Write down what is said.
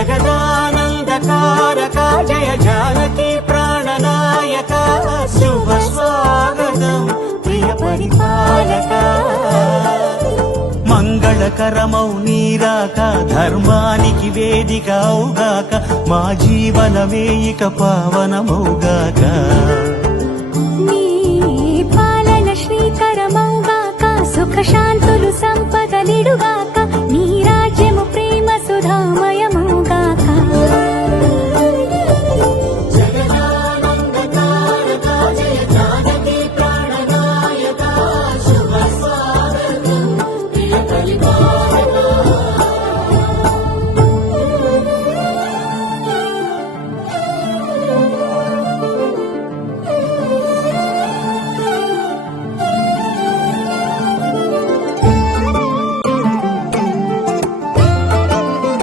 జగదానందకారక జయ జానకి ప్రాణనాయక శుభ స్వాగతం ప్రియ పరిపాలక మంగళకరమౌ నీరాక ధర్మానికి వేదిక అవుగాక మా జీవనమే ఇక పావనమౌగాక నీ పాలన శ్రీకరమౌగాక సుఖ శాంతులు సంపదలిడుగాక